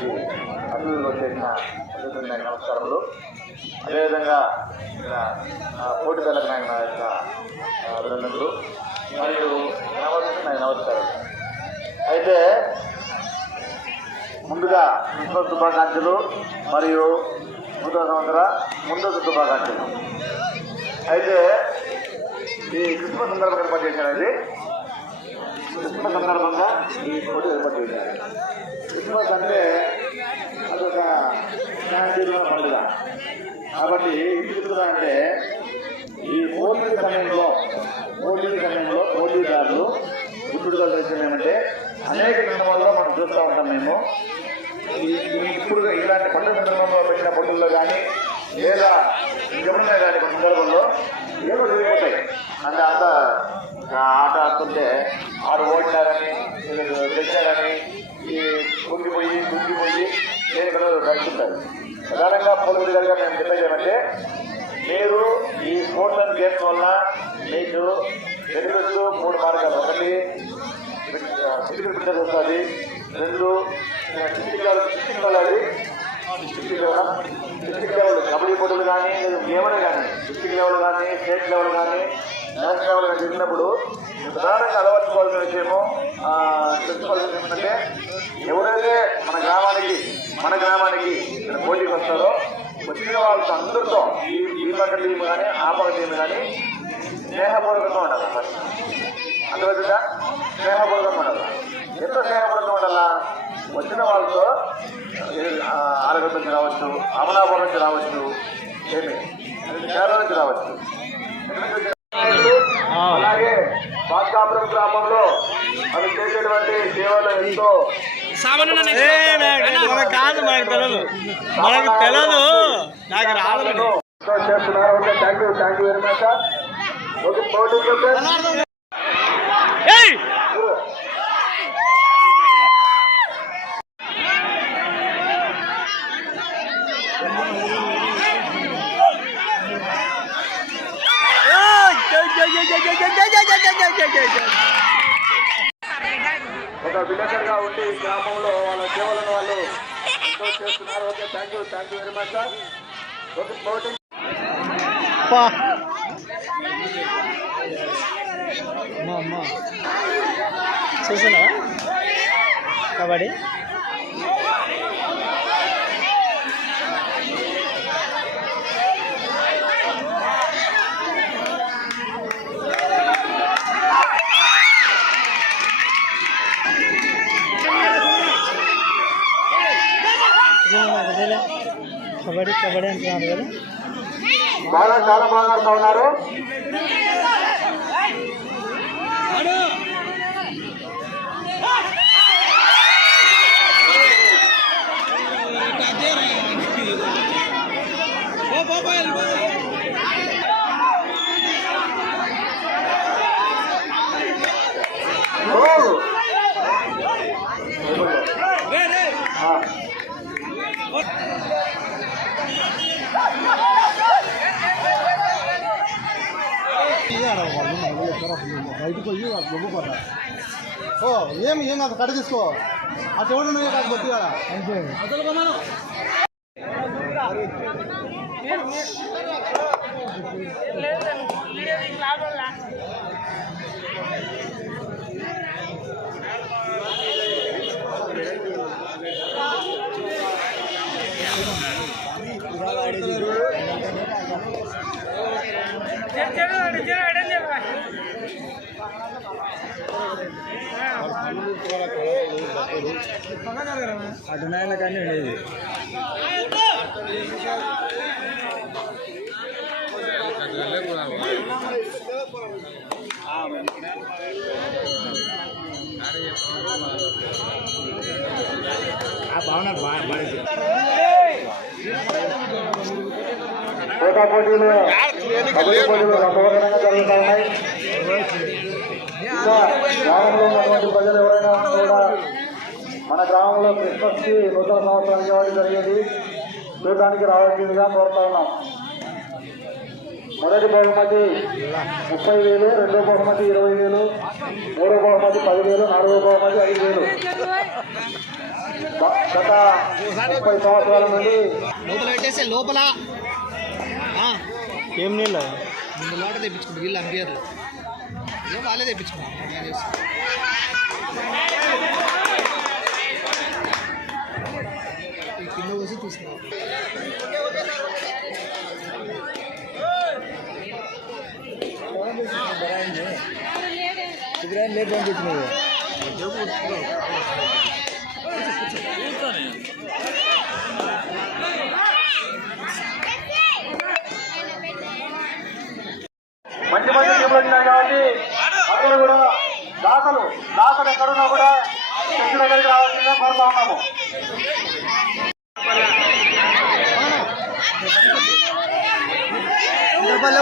కార్యక్రమానికి అభివృద్ధిలో చేసిన అభివృద్ధి నమస్కారములు. అదేవిధంగా పోటీ బెల్లకు నాయన యొక్క అభినందనలు మరియు నమస్కారం. అయితే ముందుగా క్రిస్మస్ శుభాకాంక్షలు మరియు నూతన సంవత్సర ముందస్తు శుభాకాంక్షలు. అయితే ఈ క్రిస్మస్ సందర్భంగా ఏర్పాటు చేశారండి. క్రిస్మస్ సందర్భంగా ఈ పోటీ ఏర్పాటు చేశారు. క్రిస్మస్ అంటే అదొక శాంతిలో పండుగ కాబట్టి అంటే ఈ పోటీ సమయంలో పోటీదారులు గుర్తుగా చేసేది ఏమంటే అనేక గ్రామాల్లో మనం చూస్తూ ఉంటాం. మేము ఇప్పుడు ఇలాంటి పండుగ సందర్భంలో పెట్టిన పోటీల్లో కానీ లేదా ఇంకెవరున్నా కానీ కొన్ని సందర్భంలో ఏదో జరిగిపోతాయి. అంటే అంత ఆట ఆడుతుంటే ఆడు ఓడినా కానీ గెలిచినా కానీ ఈ కుంగిపోయి దేని కదా గడుపుతుంటారు. ప్రధానంగా పోలీసు గారుగా మేము చెప్పేది ఏమంటే మీరు ఈ స్పోర్ట్స్ అండ్ గేమ్స్ వల్ల మీకు బెనిఫిట్స్ 3 మార్గాలు. ఒకటి ఫిజికల్ ఫిట్నెస్ వస్తుంది, 2 డిస్ట్రిక్ట్ లెవెల్ కబడ్డీ పోటీలు కానీ ఏమైనా కానీ డిస్ట్రిక్ట్ లెవెల్ కానీ స్టేట్ లెవెల్ కానీ నేషనల్ లెవెల్ కానీ జరిగినప్పుడు ప్రధానంగా అలవర్చుకోవాల్సిన విషయము తెలుసుకోవాల్సిన ఏమిటంటే ఎవరైతే మన గ్రామానికి పోటీకి వస్తారో వచ్చిన వాళ్ళతో అందరితో ఈ పక్క టీం కానీ ఆ పక్క టీం కానీ స్నేహపూర్వకంగా ఉండాలి. అందువల్ల స్నేహపూర్వకంగా ఉండాలి. ఎంత స్నేహపూర్వకంగా ఉండాలా? వచ్చిన వాళ్ళతో ఆరోగ్యం నుంచి రావచ్చు, అమలాపురం నుంచి రావచ్చు, కేరళ నుంచి రావచ్చు. అలాగే బాద్కాపురం గ్రామంలో అవి చేసేటువంటి సేవలు ఎంతో చేస్తున్నారు. Okay, thank you very much sir. Okay, ఒక విలేకర్ గా ఉండి గ్రామంలో వాళ్ళ సేవలను వాళ్ళు ఎంతో చేస్తున్నారు. Okay, thank you very much sir. Okay, పోటీ చూసినా కబడ్డీ కబడ్డీ అంటున్నారు కదా. చాలా బాగా ఆడుతూ ఉన్నారు. బయటకు పోయి గొప్పపోతా ఏం కాదు కట్ట తీసుకో అటు ఎవరు నువ్వే కాదు బొత్తి కదా అంతే అటు నాయన కానీ ఉండేది. పోటా పోటీలు రసవదనంగా జరుగుతున్నాయి. ఇంకా గ్రామంలో ఉన్నటువంటి ప్రజలు ఎవరైనా కూడా మన గ్రామంలో క్రిస్మస్కి నూతన సంవత్సరానికి వాటి జరిగేది చూడడానికి రావాల్సిందిగా కోరుతా ఉన్నాం. మొదటి బహుమతి 30,000, రెండో బహుమతి 20,000, మూడో బహుమతి 10,000, నాలుగో బహుమతి 5,000. గత 30 సంవత్సరాల నుండి లోపల పెట్టేస్తే లోపల ఏం నీళ్ళు ముందు లోట తెప్పించుకుంటారు వీళ్ళు అంపియర్లు ఏం వాళ్ళే తెప్పించుకున్నారు ఈ కింద పోసి తీసుకున్నారు ఇబ్రాహిం లేట్ పంపించినవి మంచి మంచి టీంలు వచ్చినాయి కాబట్టి అందరూ కూడా దాతలు ఎక్కడున్నా కూడా చర్చి దగ్గరికి రావాల్సిందిగా కోరుతా ఉన్నాము. రూపాయలు